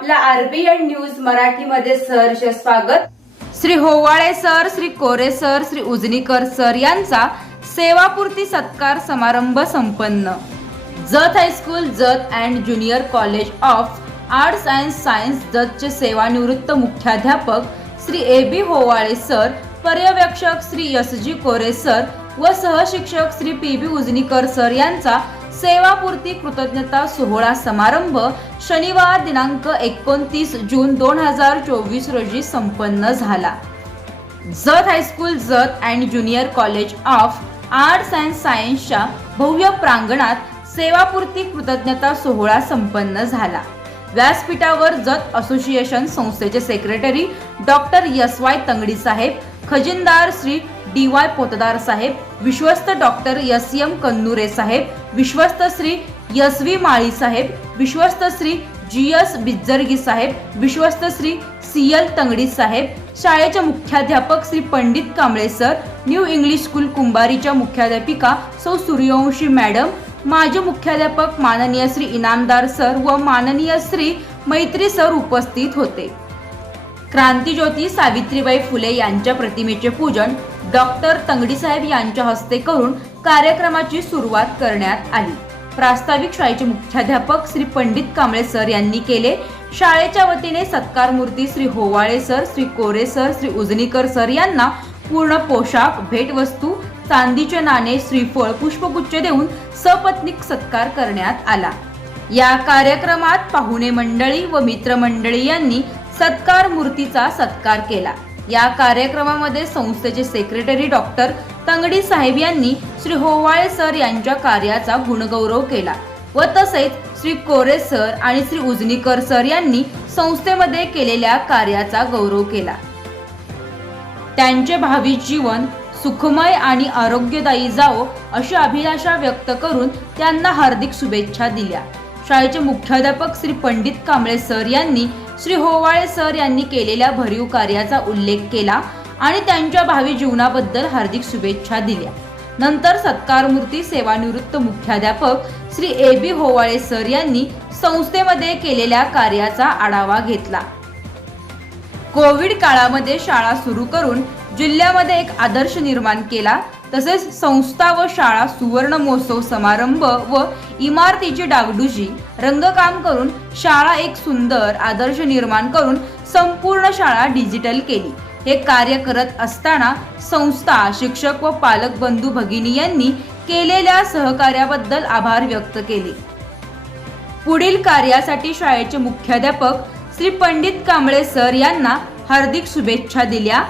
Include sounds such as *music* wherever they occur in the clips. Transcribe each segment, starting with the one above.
आपला RBN news मराठीमध्ये सहर्ष स्वागत. Shri Howale sir Shri Kore sir Shri Ujanikar sir यांचा सेवापूर्ती सत्कार समारंभ संपन्न. Jat high school Jat and junior college of arts and science जतचे सेवानिवृत्त मुख्याध्यापक Shri A B Howale sir पर्यवेक्षक Shri S G Kore sir व सहशिक्षक Shri P B Ujanikar sir यांचा सेवापूर्ती कृतज्ञता सोहळा समारंभ शनिवार दिनांक एकोणतीस जून दोन हजार चोवीस रोजी संपन्न झाला. Jat high school Jat and junior college of arts and सायन्सच्या भव्य प्रांगणात सेवापूर्ती कृतज्ञता सोहळा संपन्न झाला. व्यासपीठावर जत असोसिएशन संस्थेचे secretary doctor S Y Tangadi साहेब खजिनदार श्री डी वाय पोतदार साहेब विश्वस्त डॉक्टर एस एम कन्नुरे साहेब विश्वस्त श्री एस व्ही माळी साहेब विश्वस्त श्री जी एस बिज्जरगी साहेब विश्वस्त श्री सी एल तंगडी साहेब शाळेच्या मुख्याध्यापक Shri Pandit Kamble sir new English school कुंभारीच्या मुख्याध्यापिका सौ सूर्यवंशी मॅडम माजी मुख्याध्यापक माननीय श्री इनामदार सर व माननीय श्री मैत्री सर उपस्थित होते. क्रांतीज्योती सावित्रीबाई फुले यांच्या प्रतिमेचे पूजन डॉक्टर तंगडी साहेब यांच्या हस्ते करून कार्यक्रमाची सुरुवात करण्यात आली. प्रास्ताविक शाळेचे मुख्याध्यापक श्री पंडित कांबळे सर यांनी केले. शाळेच्या वतीने सत्कार मूर्ती Shri Howale sir Shri Kore sir Shri Ujanikar sir यांना पूर्ण पोशाख भेटवस्तू चांदीचे नाणे श्रीफळ पुष्पगुच्छ देऊन सपत्नीक सत्कार करण्यात आला. या कार्यक्रमात पाहुणे मंडळी व मित्रमंडळी यांनी सत्कार मूर्तीचा सत्कार केला. या कार्यक्रमामध्ये संस्थेचे सेक्रेटरी डॉक्टर तंगडी साहेब यांनी श्री होवाळे सर यांच्या कार्याचा गुणगौरव केला व तसेच श्री कोरे सर आणि श्री उजनीकर सर यांनी संस्थेमध्ये केलेल्या कार्याचा गौरव केला. त्यांचे भावी जीवन सुखमय आणि आरोग्यदायी जावो अशी अभिलाषा व्यक्त करून त्यांना हार्दिक शुभेच्छा दिल्या. शाळेचे मुख्याध्यापक श्री पंडित कांबळे सर यांनी श्री होवाळे सर यांनी केलेल्या भरीव कार्याचा उल्लेख केला आणि त्यांच्या भावी जीवनाबद्दल हार्दिक शुभेच्छा दिल्या. नंतर सत्कारमूर्ती सेवानिवृत्त मुख्याध्यापक Shri A B Howale sir यांनी संस्थेमध्ये केलेल्या कार्याचा आढावा घेतला. कोविड काळामध्ये शाळा सुरू करून जिल्ह्यामध्ये एक आदर्श निर्माण केला. तसेच संस्था व शाळा सुवर्ण महोत्सव समारंभ व इमारतीची डागडुजी रंगकाम करून शाळा एक सुंदर आदर्श निर्माण करून संपूर्ण शाळा डिजिटल केली. हे कार्य करत असताना संस्था शिक्षक व पालक बंधू भगिनी यांनी केलेल्या सहकार्याबद्दल आभार व्यक्त केले. पुढील कार्यासाठी शाळेचे मुख्याध्यापक श्री पंडित कांबळे सर यांना हार्दिक शुभेच्छा दिल्या.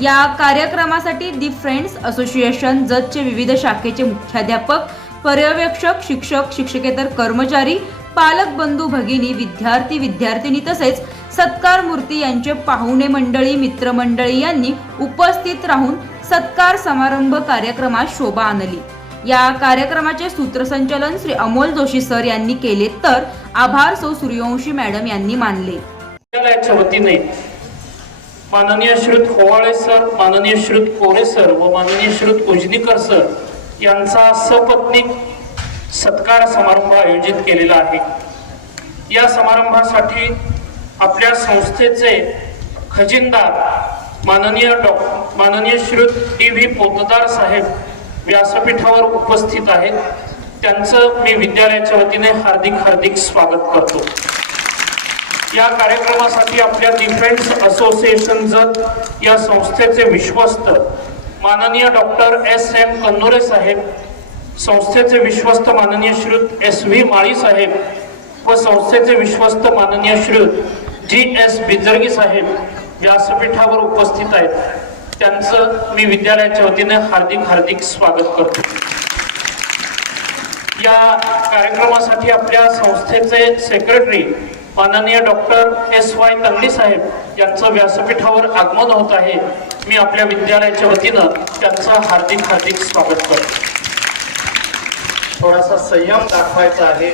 या कार्यक्रमासाठी दी फ्रेंड्स असोसिएशन जतचे विविध शाखेचे मुख्याध्यापक पर्यवेक्षक शिक्षक शिक्षकेतर कर्मचारी पालक बंधू भगिनी विद्यार्थी विद्यार्थिनी तसेच सत्कार मूर्ती यांचे पाहुणे मंडळी मित्रमंडळी यांनी उपस्थित राहून सत्कार समारंभ कार्यक्रमात शोभा आणली. या कार्यक्रमाचे सूत्रसंचालन श्री अमोल जोशी सर यांनी केले तर आभार सौ सूर्यवंशी मॅडम यांनी मानले. वतीने माननीय श्रुत होवाळे सर माननीय श्रुत कोरे सर व माननीय श्रुत उजनीकर सर यांचा सपत्नीक सत्कार समारंभ आयोजित केलेला आहे. या समारंभासाठी आपल्या संस्थेचे खजिनदार माननीय डॉ माननीय श्रुत टी व्ही पोतदार साहेब व्यासपीठावर उपस्थित आहेत. त्यांचं मी विद्यालयाच्या वतीने हार्दिक हार्दिक स्वागत करतो. या कार्यक्रमासाठी आपल्या डिफेन्स असोसिएशन जत या संस्थेचे विश्वस्त माननीय डॉक्टर एस एम कन्नुरे साहेब संस्थेचे विश्वस्त माननीय श्रुत एस व्ही माळी साहेब व संस्थेचे विश्वस्त माननीय श्रुत जी एस बिजर्गी साहेब व्यासपीठावर उपस्थित आहेत. त्यांचं मी विद्यालयाच्या वतीने हार्दिक हार्दिक स्वागत करतो. या कार्यक्रमासाठी आपल्या संस्थेचे सेक्रेटरी माननीय डॉक्टर एस वाय तंगडी साहेब यांचं व्यासपीठावर आगमन होत आहे. मी आपल्या विद्यालयाच्या वतीनं त्यांचं हार्दिक हार्दिक स्वागत करतो. थोडासा संयम दाखवायचा आहे.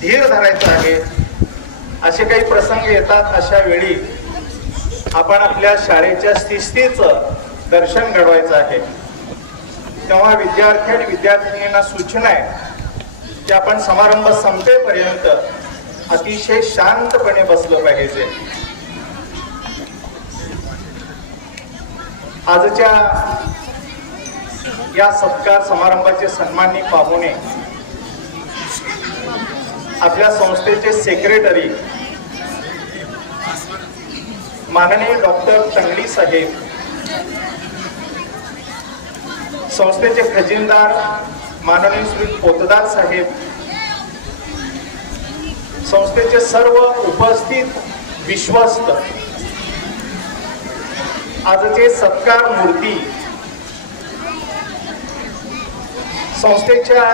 धीर धरायचा आहे. असे काही प्रसंग येतात अशा वेळी आपण आपल्या शाळेच्या शिस्तीचं दर्शन घडवायचं आहे. तेव्हा विद्यार्थी आणि विद्यार्थिनींना सूचना आहे की आपण समारंभ संपेपर्यंत अतिशय शांतपणे बसलं पाहिजे. आजच्या या सत्कार समारंभाचे सन्माननीय पाहुणे आपल्या संस्थेचे सेक्रेटरी माननीय डॉक्टर तंगडी साहेब संस्थेचे खजिनदार माननीय श्री पोतदार साहेब संस्थेचे सर्व उपस्थित विश्वस्त आजचे सत्कार मूर्ती संस्थेच्या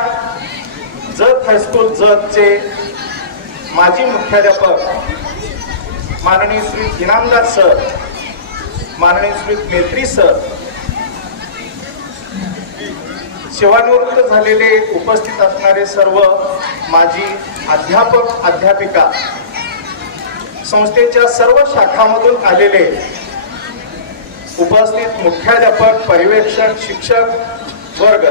जत हायस्कूल जतचे माजी मुख्याध्यापक माननीय श्री इनामदार सर माननीय श्री मेत्री सर सेवानिवृत्त झालेले उपस्थित असणारे सर्व माजी अध्यापक अध्यापिका संस्थेच्या सर्व शाखामधून आलेले उपस्थित मुख्याध्यापक पर्यवेक्षक शिक्षक वर्ग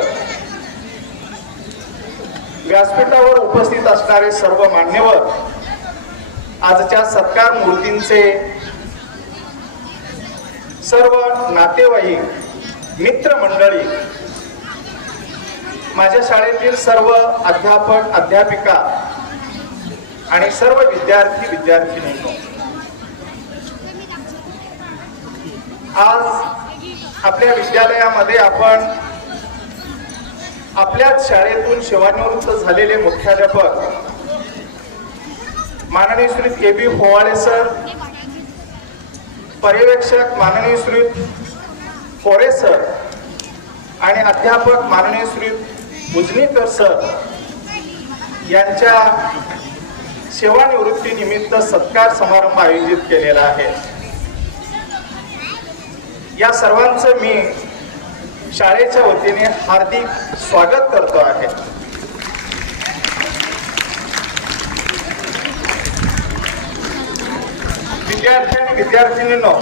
व्यासपीठावर उपस्थित असणारे सर्व मान्यवर आजच्या सत्कार मूर्तींचे सर्व नातेवाईक मित्रमंडळी माझ्या शाळेतील सर्व अध्यापक अध्यापिका आणि सर्व विद्यार्थी विद्यार्थिनींनो आज आपल्या विद्यालयामध्ये आपण आपल्याच शाळेतून सेवानिवृत्त झालेले मुख्याध्यापक माननीय श्री के बी फोवाळे सर पर्यवेक्षक माननीय श्री फोरे सर आणि अध्यापक माननीय श्री उजनीकर सर यांच्या सेवानिवृत्तीनिमित्त सत्कार समारंभ आयोजित केलेला आहे. या सर्वांचं मी शाळेच्या वतीने हार्दिक स्वागत करतो आहे. विद्यार्थी आणि विद्यार्थिनींनो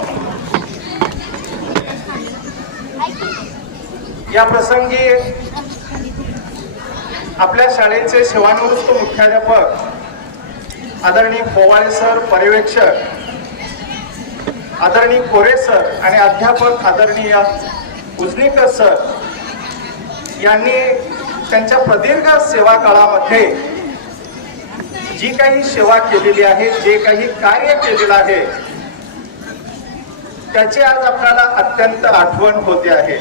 या प्रसंगी आपल्या शाळेचे सेवानिवृत्त मुख्याध्यापक आदरणीय पोवाळे सर पर्यवेक्षक आदरणीय कोरे सर आणि अध्यापक आदरणीय उजनीकर सर यांनी त्यांच्या प्रदीर्घ सेवा काळामध्ये जी काही सेवा केलेली आहे जे काही कार्य केलेलं आहे त्याची आज आपल्याला अत्यंत आठवण होते आहे.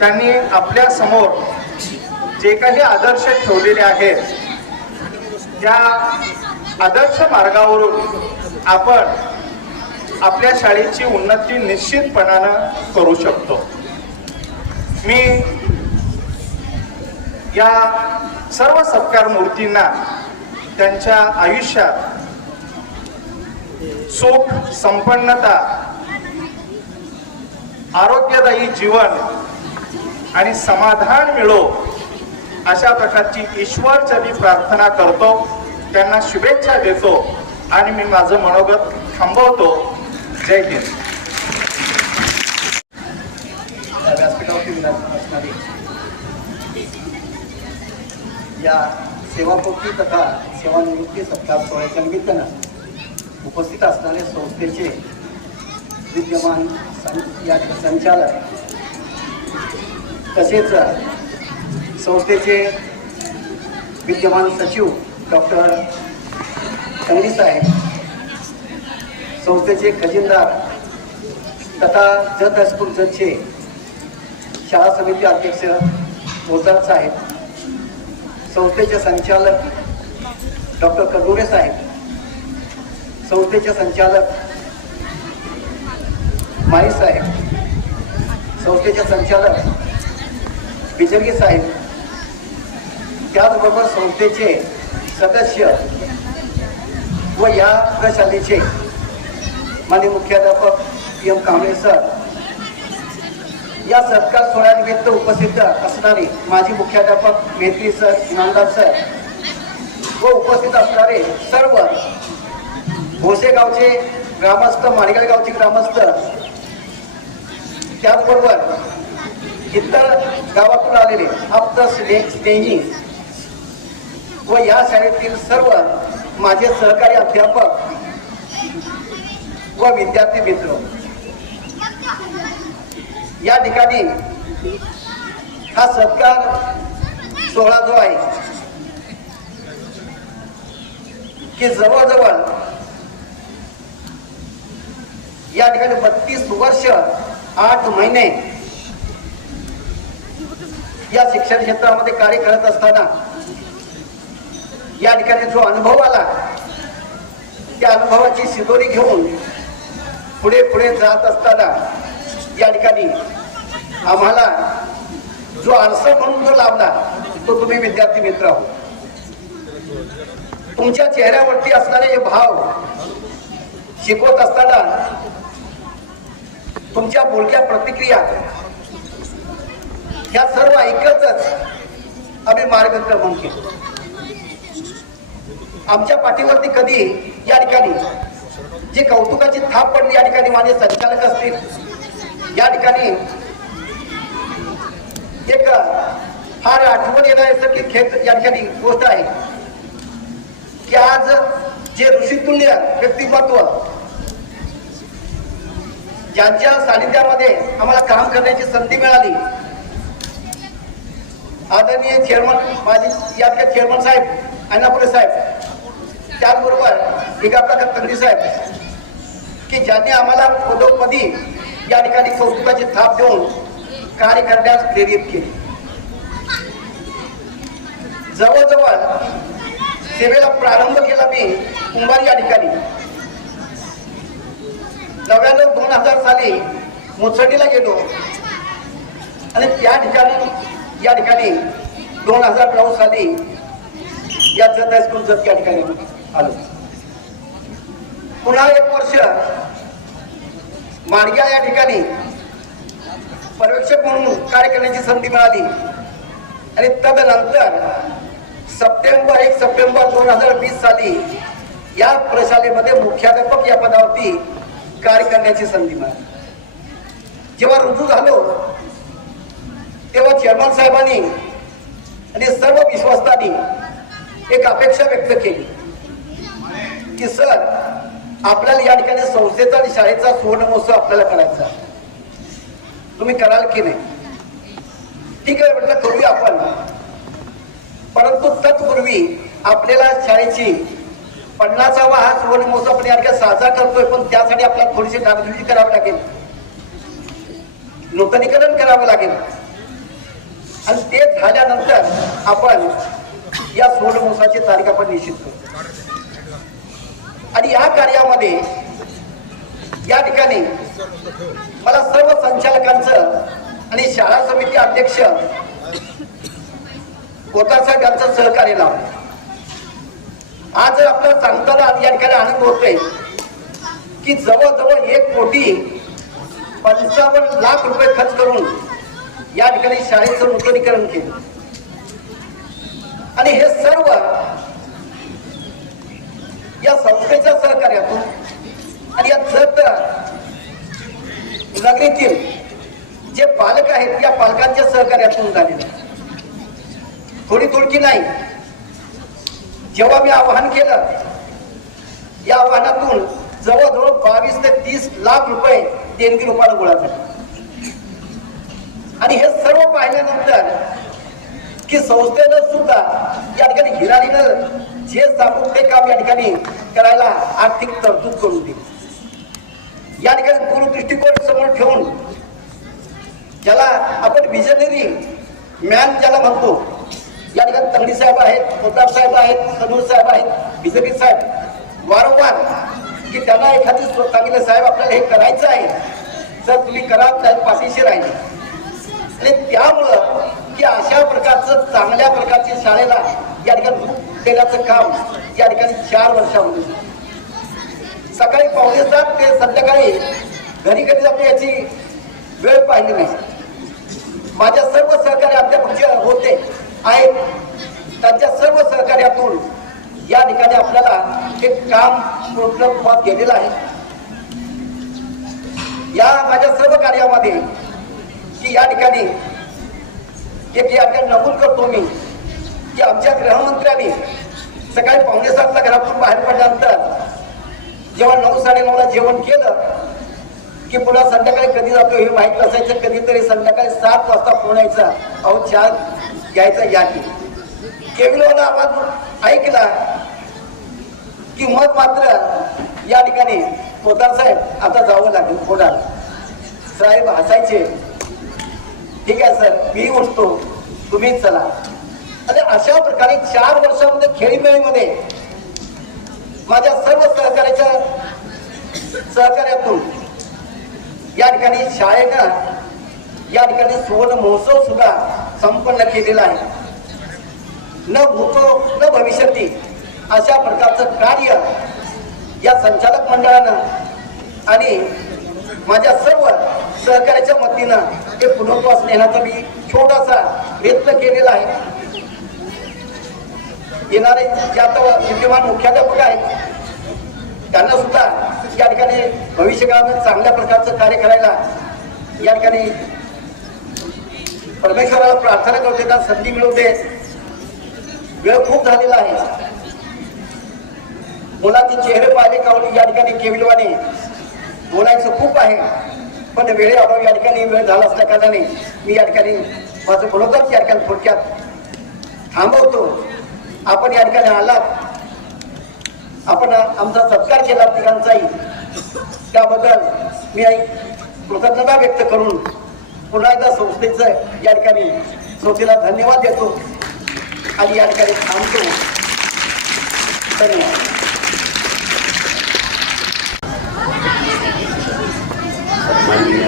त्यांनी आपल्यासमोर जे काही आदर्श ठेवलेले आहेत त्या आदर्श मार्गावरून आपण आपल्या शाळेची उन्नती निश्चितपणानं करू शकतो. मी या सर्व सत्कार मूर्तींना त्यांच्या आयुष्यात सुख संपन्नता आरोग्यदायी जीवन आणि समाधान मिळो अशा प्रकारची ईश्वरचरी प्रार्थना करतो त्यांना शुभेच्छा देतो आणि मी माझं मनोगत थांबवतो. जय हिंद. या व्यासपीठावरती असणारे या सेवापूर्ती तथा सेवानिवृत्ती सत्कार सोहळ्याच्या निमित्तानं उपस्थित असणारे संस्थेचे विद्यमान सं- या संचालक तसेच संस्थेचे विद्यमान सचिव डॉक्टर तंगडी साहेब संस्थेचे खजिनदार तथा जत हायस्कूल जतचे शाळा समिती अध्यक्ष मोतार साहेब संस्थेचे संचालक डॉक्टर कडुरे साहेब संस्थेचे संचालक माई साहेब संस्थेचे संचालक बिजरगी साहेब त्याचबरोबर संस्थेचे सदस्य व या प्रशालेचे माननीय मुख्याध्यापक पी एम कांबळे सर. या सत्कार सोहळ्यानिमित्त उपस्थित असणारे माजी मुख्याध्यापक मेत्री सर इनामदार सर व उपस्थित असणारे सर्व भोसेगावचे ग्रामस्थ माणिगाव गावचे ग्रामस्थ त्याचबरोबर इतर गावातून आलेले आप्त स्नेही व या शाळेतील सर्व माझे सहकारी अध्यापक व विद्यार्थी मित्र. या ठिकाणी हा सत्कार सोहळा जो आहे की जवळजवळ या ठिकाणी बत्तीस वर्ष आठ महिने या शिक्षण क्षेत्रामध्ये कार्य करत असताना या ठिकाणी जो अनुभव आला त्या अनुभवाची शिदोरी घेऊन पुढे पुढे जात असताना या ठिकाणी आम्हाला जो आरसा म्हणून जो लाभला तो तुम्ही विद्यार्थी मित्र आहोत. तुमच्या चेहऱ्यावरती असणारे हे भाव शिकवत असताना तुमच्या बोलक्या प्रतिक्रिया ह्या सर्व ऐकतच आम्ही मार्गक्रमण केलं. आमच्या पाठीवरती कधी या ठिकाणी जी कौतुकाची थाप पडली या ठिकाणी माझे संचालक असतील. या ठिकाणी एक फार आठवण येण्यासारखी खेळ या ठिकाणी गोष्ट आहे. की आज जे ऋषितुल्य व्यक्तिमत्व ज्यांच्या सानिध्यामध्ये आम्हाला काम करण्याची संधी मिळाली. आदरणीय चेअरमन माझे या ठिकाणी चेअरमन साहेब अण्णापुरे साहेब त्याचबरोबर एकाप्रकार तंत्री साहेब की ज्यांनी आम्हाला पदोपदी या ठिकाणी कौतुकाची थाप देऊन कार्य करण्यास प्रेरित केले. जवळजवळ सेवेला प्रारंभ केला मी कुंभार या ठिकाणी. नव्याण्णव दोन हजार साली मुसंडीला गेलो. आणि त्या ठिकाणी या ठिकाणी दोन हजार नऊ साली या जत हायस्कूल जत या ठिकाणी आलो पुन्हा एक वर्ष माडग्या या ठिकाणी पर्यवेक्षक म्हणून कार्य करण्याची संधी मिळाली. आणि तदनंतर सप्टेंबर एक सप्टेंबर दोन हजार वीस साली या प्रशालेमध्ये मुख्याध्यापक या पदावरती कार्य करण्याची संधी मिळाली. जेव्हा रुजू झालो तेव्हा चेअरमन साहेबांनी आणि सर्व विश्वासांनी एक अपेक्षा व्यक्त केली. की सर आपल्याला या ठिकाणी संस्थेचा आणि शाळेचा सुवर्णमहोत्सव आपल्याला करायचा तुम्ही कराल की नाही? ठीक आहे म्हटलं करूया आपण. परंतु तत्पूर्वी आपल्याला शाळेची पन्नासावा हा सुवर्णमहोत्सव आपण या ठिकाणी साजरा करतोय पण त्यासाठी आपल्याला थोडीशी कामगिरी करावी लागेल. नूतनीकरण करावं लागेल. आणि ते झाल्यानंतर आपण या सुवर्णमहोत्सवाची तारीख आपण निश्चित करतो. आणि या कार्यामध्ये या ठिकाणी मला सर्व संचालकांचं आणि शाळा समिती अध्यक्ष कोतार साहेब यांचं सहकार्य लावलं आज आपल्याला सांगताना या ठिकाणी आनंद होतोय की जवळजवळ एक कोटी पंचावन्न लाख रुपये खर्च करून या ठिकाणी शाळेचं नूतनीकरण केलं. आणि हे सर्व या संस्थेच्या सहकार्यातून आणि या जत नगरीतील जे पालक आहेत या पालकांच्या सहकार्यातून झालेलं थोडी थोडकी नाही. जेव्हा मी आवाहन केलं या आव्हानातून जवळजवळ बावीस ते तीस लाख रुपये देणगी रूपाने गोळा झाले. आणि हे सर्व पाहिल्यानंतर की संस्थेनं सुद्धा या ठिकाणी हिरारीनं जे सांगून ते काम या ठिकाणी करायला आर्थिक तरतूद करून दिली या ठिकाणी दूरदृष्टिकोन समोर ठेवून ज्याला आपण विजनरी मॅन ज्याला म्हणतो या ठिकाणी तंगडी साहेब आहेत पोतार साहेब आहेत तनूर साहेब आहेत बिजबी साहेब वारंवार की त्यांना एखादी सांगितलं साहेब आपल्याला हे करायचं आहे. जर तुम्ही करा साहेब पाठीशी राहिले. आणि त्यामुळं की अशा प्रकारचं चांगल्या प्रकारची शाळेला या ठिकाणी केल्याचं काम या ठिकाणी चार वर्षामध्ये सकाळी पावणे सात ते संध्याकाळी घरी कधी जाते याची वेळ पाहिली नाही. माझ्या सर्व सहकारी अध्यापक जे होते. आहेत. त्यांच्या सर्व सहकार्यातून या ठिकाणी आपल्याला हे काम पूर्ण रूपात गेलेलं आहे. या माझ्या सर्व कार्यामध्ये की या ठिकाणी एक या ठिकाणी नमूद करतो मी. की आमच्या गृहमंत्र्यांनी सकाळी पावणे सातला घरातून बाहेर पडल्यानंतर जेव्हा नऊ साडेनऊला जेवण केलं की पुन्हा संध्याकाळी कधी जातो हे माहीत नसायचं कधीतरी संध्याकाळी सात वाजता फोन यायचा अहो चहा घ्यायचा या की. केविलवाला आवाज ऐकला की मग मात्र या ठिकाणी पोदार साहेब आता जावं लागेल कोणाला साहेब हसायचे. ठीक आहे सर मी उठतो. तुम्ही चला. आणि अशा प्रकारे चार वर्षामध्ये खेळीमेळीमध्ये माझ्या सर्व सहकार्याच्या सहकार्यातून या ठिकाणी शाळेनं या ठिकाणी सुवर्ण महोत्सव सुद्धा संपन्न केलेला आहे. न भूतो न भविष्यती अशा प्रकारचं कार्य या संचालक मंडळानं आणि माझ्या सर्व सहकार्याच्या मतीनं ते पुनर्वास नेण्याचा मी छोटासा प्रयत्न केलेला आहे. येणारे जे आता विद्यमान मुख्याध्यापक आहेत त्यांना सुद्धा या ठिकाणी भविष्यकाळामध्ये चांगल्या प्रकारचं कार्य करायला या ठिकाणी परमेश्वराला प्रार्थना करते त्यांना संधी मिळवते वेळ खूप झालेला आहे. मुलाचे चेहरे पाहिले कावले या ठिकाणी केविलवाने बोलायचं खूप आहे. पण वेळेअभाव या ठिकाणी वेळ झाला असल्या कारणाने मी या ठिकाणी माझं बरोबर या ठिकाणी थोडक्यात थांबवतो. आपण या ठिकाणी आलात. आपण आमचा सत्कार केला तिघांचाही. त्याबद्दल मी कृतज्ञता व्यक्त करून पुन्हा एकदा संस्थेचं या ठिकाणी संस्थेला धन्यवाद देतो. आणि या ठिकाणी थांबतो. धन्यवाद. माननीय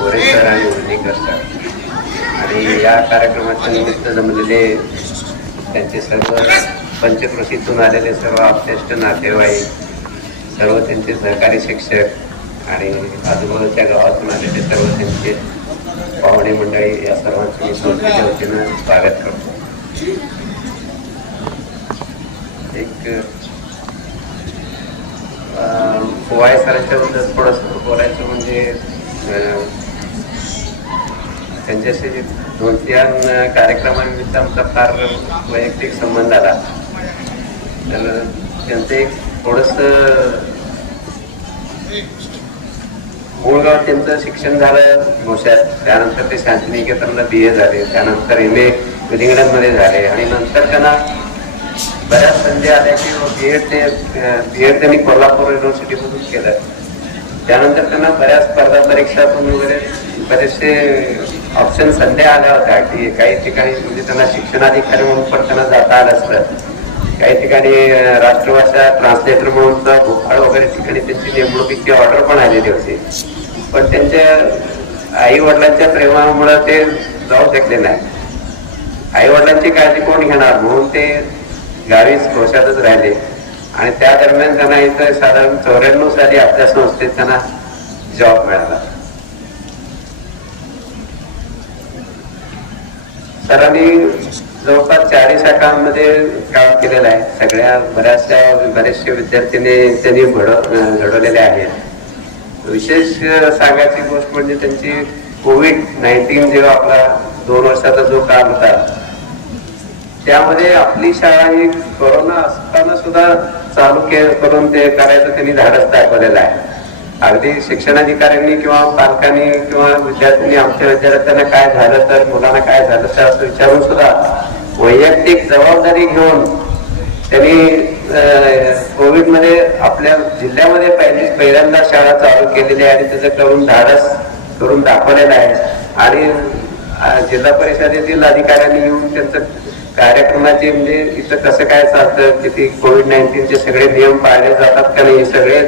गोरे सर आणि उर्णीकर सर. आणि या कार्यक्रमाच्या निमित्त जमलेले त्यांचे सर्व पंचकृषीतून आलेले सर्व आपतेष्ट नातेवाईक सर्व त्यांचे सहकारी शिक्षक आणि आजूबाजूच्या गावातून आलेले सर्व त्यांचे पाहुणे मंडळी या सर्वांचं मी संस्थेच्या वतीनं स्वागत करतो. एक पोवाय सरांच्याबद्दल थोडंसं बोलायचं म्हणजे त्यांच्याशी दोन तीन कार्यक्रमानिमित्त आमचा फार वैयक्तिक संबंध आला. तर त्यांचं एक थोडस मूळ गाव त्यांचं शिक्षण झालं घोषात त्यानंतर ते शांतिनिकेतनला बी ए झाले त्यानंतर एम ए विलिंगडनमध्ये झाले आणि नंतर त्यांना बऱ्याच संधी आल्या की बी एड ते बी एड त्यांनी कोल्हापूर युनिव्हर्सिटीमधून केलं. त्यानंतर त्यांना बऱ्याच स्पर्धा परीक्षातून वगैरे बरेचसे ऑप्शन संध्या आल्या होत्या की काही ठिकाणी म्हणजे त्यांना शिक्षणाधिकारी म्हणून पण त्यांना जाता आलं असतं. काही ठिकाणी राष्ट्रभाषा ट्रान्सलेटर म्हणून भोपाळ वगैरे ठिकाणी त्यांची नेमणुकीची ऑर्डर पण आलेली होती. पण त्यांच्या आई वडिलांच्या प्रेमामुळे ते जाऊ शकले नाही. आई वडिलांची काळजी कोण घेणार म्हणून ते गावीच घोषातच राहिले. आणि त्या दरम्यान त्यांना इथं साधारण चौऱ्याण्णव साली आपल्या संस्थेत त्यांना जॉब मिळाला. सरांनी जवळपास चाळीस शाखांमध्ये काम केलेलं आहे. सगळ्या बऱ्याचशा बरेचसे विद्यार्थ्यांनी त्यांनी घड घडवलेले आहेत. विशेष सांगायची गोष्ट म्हणजे त्यांची कोविड नाईन्टीन जेव्हा आपला दोन वर्षाचा जो काळ होता त्यामध्ये आपली शाळा ही कोरोना असताना सुद्धा चालू के करून ते करायचं त्यांनी धाडस दाखवलेलं आहे. अगदी शिक्षणाधिकाऱ्यांनी किंवा पालकांनी किंवा विद्यार्थ्यांनी आमच्या विद्यार्थ्यांना काय झालं तर मुलांना काय झालं तर असं विचारून सुद्धा वैयक्तिक जबाबदारी घेऊन त्यांनी कोविडमध्ये आपल्या जिल्ह्यामध्ये पहिली पहिल्यांदा शाळा चालू केलेली आहे आणि त्याचं करून धाडस करून दाखवलेलं आहे. आणि जिल्हा परिषदेतील अधिकाऱ्यांनी येऊन त्यांचं कार्यक्रमाचे म्हणजे इथं कसं काय चालतं किती कोविड नाईन्टीनचे सगळे नियम पाळले जातात का नाही सगळे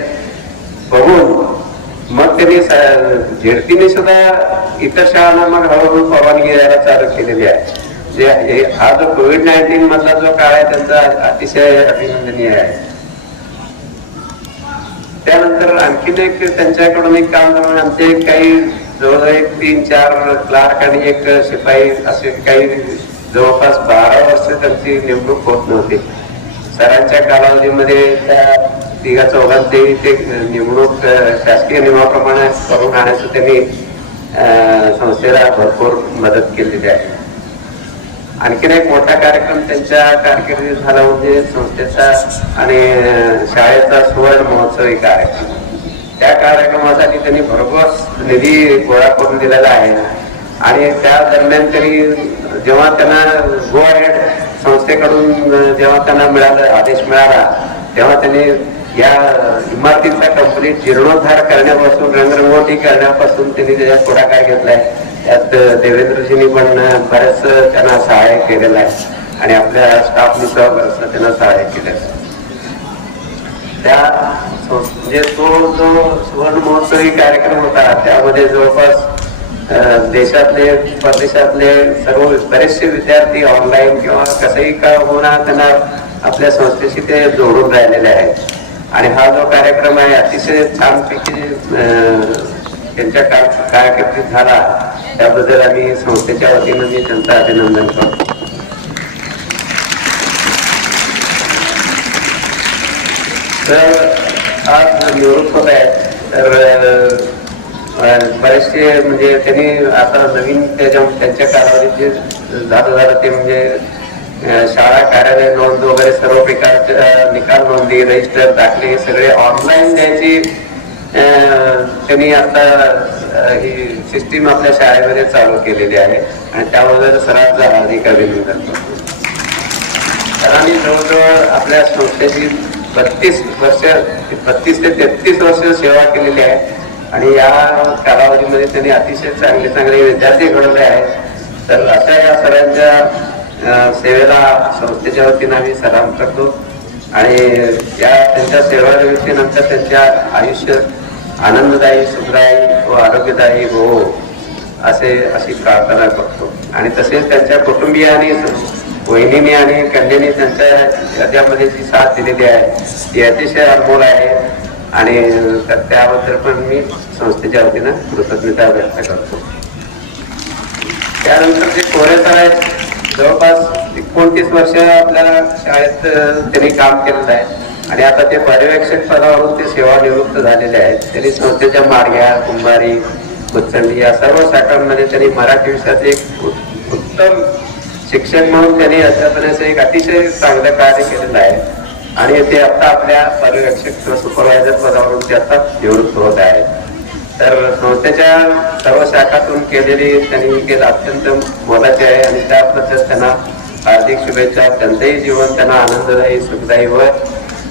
बघून. मग त्यांनी झेडतीने सुद्धा इतर शाळांना मग हळूहळू परवानगी द्यायला चालू केलेली आहे. जे हा जो कोविड नाईन्टीन मधला जो काळ आहे त्यांचा अतिशय अभिनंदनीय आहे. त्यानंतर आणखीन एक त्यांच्याकडून एक काम झालं आमचे काही जवळजवळ एक तीन चार क्लार्क आणि एक शिपाई असे काही जवळपास बारा वर्ष त्यांची नेमणूक होत नव्हती. सरांच्या कालावधीमध्ये त्या तिघा चौघांचे ते नेमणूक शासकीय नियमाप्रमाणे करून आणण्याचं त्यांनी संस्थेला भरपूर मदत केलेली आहे. आणखीन एक मोठा कार्यक्रम त्यांच्या कारकिर्दीत झाला म्हणजे संस्थेचा आणि शाळेचा सुवर्ण महोत्सवी कार्यक्रम. त्या कार्यक्रमासाठी त्यांनी भरघोस निधी गोळा करून दिलेला आहे. आणि त्या दरम्यान त्यांनी जेव्हा त्यांना गो अहेड संस्थेकडून जेव्हा त्यांना मिळालं आदेश मिळाला तेव्हा त्यांनी या इमारतीचा कंप्लीट जीर्णोद्धार करण्यापासून रंगरंगोटी करण्यापासून त्यांनी त्याच्यात पुढाकार घेतलाय. त्यात देवेंद्रजींनी पण बरेच त्यांना सहाय्य केलेलं आहे. आणि आपल्या स्टाफनी सुद्धा बरंच त्यांना सहाय्य केलेलं त्या म्हणजे तो जो सुवर्ण महोत्सवी कार्यक्रम होता त्यामध्ये जवळपास देशातले परदेशातले सर्व बरेचसे विद्यार्थी ऑनलाईन किंवा कसंही का होणार त्यांना आपल्या संस्थेशी ते जोडून राहिलेले आहेत. आणि हा जो कार्यक्रम आहे अतिशय छानपैकी अं, त्यांच्या कारकिर्दीत झाला. त्याबद्दल आम्ही संस्थेच्या वतीनं मी त्यांचं अभिनंदन करतो. तर आज निवृत्त होत आहेत तर बरेचसे म्हणजे त्यांनी आता नवीन त्याच्या त्यांच्या कालावधीत जे झालं झालं ते म्हणजे शाळा कार्यालय नोंद वगैरे सर्व प्रकारच्या निकाल नोंदी रजिस्टर दाखले हे सगळे ऑनलाईन द्यायची त्यांनी आता ही सिस्टीम आपल्या शाळेमध्ये चालू केलेली आहे. आणि त्याबद्दल सरांचा हार्दिक अभिनंदन करतो. सरांनी जवळजवळ आपल्या संस्थेची बत्तीस वर्ष बत्तीस ते तेहतीस वर्ष सेवा केलेली आहे. आणि या कालावधीमध्ये त्यांनी अतिशय चांगले चांगले विद्यार्थी घडवले आहेत. तर अशा या सरांच्या सेवेला संस्थेच्या वतीनं आम्ही सलाम करतो. आणि या त्यांच्या सेवानिवृत्तीनंतर त्यांच्या आयुष्य आनंददायी सुखदायी व आरोग्यदायी हो असे अशी प्रार्थना करतो. आणि तसेच त्यांच्या कुटुंबियांनी वहिनीने आणि कन्याने त्यांच्या याच्यामध्ये जी साथ दिलेली आहे ती अतिशय अनमोल आहे. आणि तर त्याबद्दल पण मी संस्थेच्या वतीनं कृतज्ञता व्यक्त करतो. त्यानंतर जे कोरेसर आहेत जवळपास एकोणतीस वर्ष आपल्या शाळेत त्यांनी काम केलेलं आहे. आणि आता ते पर्यवेक्षक पदावरून ते सेवानिवृत्त झालेले आहेत. त्यांनी संस्थेच्या मार्ग्या कुंभारी मुचंडी या सर्व शाखांमध्ये त्यांनी मराठी विषयाचे एक उत्तम शिक्षक म्हणून त्यांनी आतापर्यंत एक अतिशय चांगलं कार्य केलेलं आहे. आणि ते आता आपल्या पर्यवेक्षक सुपरवायझर पदावरून ते आता निवृत्त होत आहेत. तर संस्थेच्या सर्व शाखातून केलेली त्यांनी केलं अत्यंत मोलाचे आहे आणि त्याबद्दल त्यांना हार्दिक शुभेच्छा. त्यांचंही जीवन त्यांना आनंददायी सुखदायी व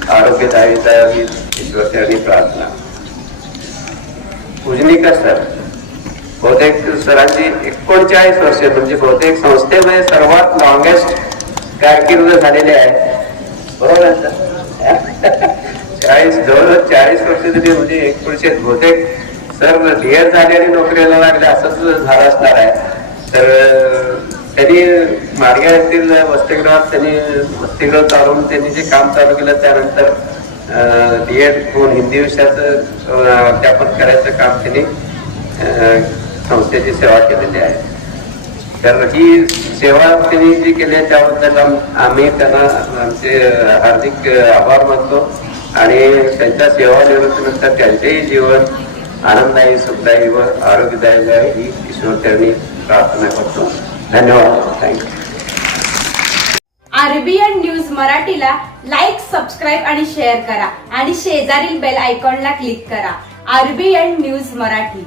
आरोग्यदायी द्यावी ईश्वरचरणी प्रार्थना. उजनीकर सर बहुतेक सरांची एकोणचाळीस वर्षे म्हणजे बहुतेक संस्थेमध्ये सर्वात लॉंगेस्ट कारकीर्द झालेली आहे. बरोबर सर? *laughs* चाळीस जवळजवळ चाळीस वर्ष तरी म्हणजे एकोणीशे बहुतेक सर डिअर झाले आणि नोकरीला लागले असंच झालं असणार आहे. तर त्यांनी मार्गातील येथील वसतिगृहात त्यांनी वसतिगृह चालवून त्यांनी जे काम चालू केलं त्यानंतर डीएड होऊन हिंदी विषयाचं अध्यापन करायचं काम त्यांनी संस्थेची सेवा केलेली आहे. तर ही सेवा त्यांनी जी केली आहे त्याबद्दल आम्ही त्यांना आमचे हार्दिक आभार मानतो. आणि त्यांच्या सेवा निवृत्तीनंतर त्यांचेही जीवन आनंददायी सुखदायी व आरोग्यदायी आहे ही ईश्वर त्यांनी प्रार्थना करतो. धन्यवाद. थँक्यू आरबीएन न्यूज मराठीला लाईक सबस्क्राईब आणि शेअर करा आणि शेजारील बेल आयकॉनला क्लिक करा. RBN news Marathi.